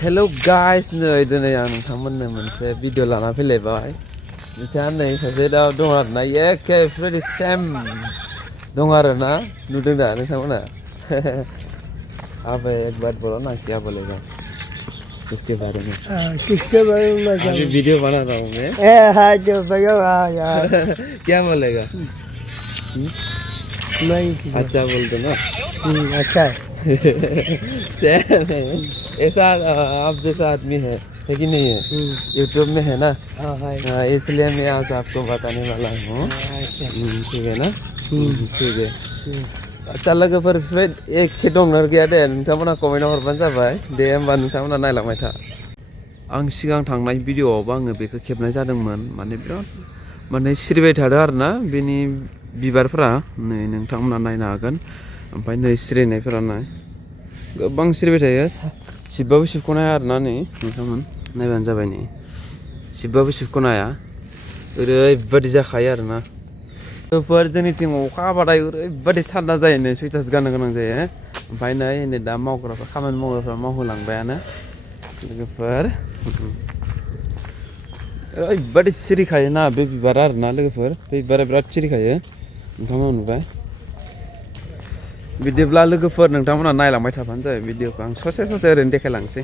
Hello guys, नै दिनै आं नोंथांमोननो मोनसे भिडिअ लाना फैलायबाय। बिथाङा नै सासे दाउ दं आरोना एखे बेफोरबायदि सेम दं आरोना नुदों दा नोंथांमोना? अब एक बात बोलो ना क्या बोलेगा इसके बारे में? किसके बारे में अभी वीडियो बना रहा हूँ मैं। हाँ जो भैया यार क्या बोलेगा? नहीं अच्छा बोल दो ना। अच्छा है सेम है ऐसा आप जैसा आदमी है कि नहीं है? यूट्यूब में है ना? हाँ इसलिए मैं आज आपको बताने वाला हूँ। ठीक है ना? ठीक है। अच्छा लोगोफोर एखे दंना गैया दे नोंथांमोना कमेन्टआव हरबानो जाबाय। दे होमबा नोंथांमोना नायलांबाय था। आं सिगां थांनाय भिडिअआवबो आङो बेखौ खेबनाय जादोंमोन। माने बिराद माने सिरिबाय थादों आरोना बेनि बिबारफोरा नै नोंथांमोना नायनो हागोन। ओमफ्राय नै सिरिनायफोरा नाय गोबां सिरिबाय थायो। सिबबाबो सिबख'नो हाया आरोना नै नोंथांमोन नायबानो जाबाय नै सिबबाबो सिबख'नो हाया ओरैबादि जाखायो आरोना। लोगोफोर जोंनिथिं अखा हाबाथाय ओरैबादि थान्दा जायो नै सुइटार्स गाननो गोनां जायो। ओमफ्राय नै दा मावग्राफ्रा खामानि मावग्राफ्रा मावहोलांबायानो लोगोफोर ओरैबादि सिरिखायोना बे बिबारा आरोना लोगोफोर बे बिबारा बिराद सिरिखायो नोंथांमोना नुबाय। बिदिब्ला लोगोफोर नोंथांमोना नायलांबाय थाबानो जाबाय भिडिअखौ आं ससे ओरैनो देखायलांसै।